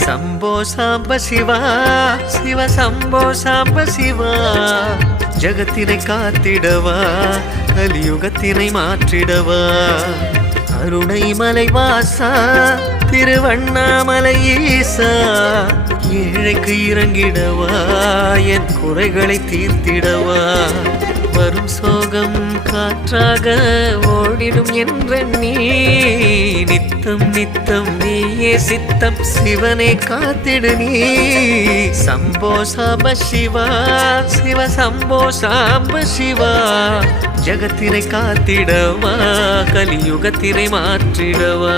சம்போ சாம்ப சிவா சிவ சம்போ சாம்ப சிவா ஜகத்தினை காத்திடவா கலியுகத்தினை மாற்றிடவா அருணை மலைவாசா திருவண்ணாமலை ஈசா ஏழைக்கு இறங்கிடவா என் குறைகளை தீர்த்திடவா வரும் சோகம் காற்றாக ஓடிடும் என்ற நீ நித்தம் நித்தம் நீயே சித்தம் சிவனை காத்திடு நீ சம்போ சாம்ப சிவா சிவ சம்போ சாம்ப சிவா ஜகத்தினை காத்திடவா கலியுகத்தினை மாற்றிடவா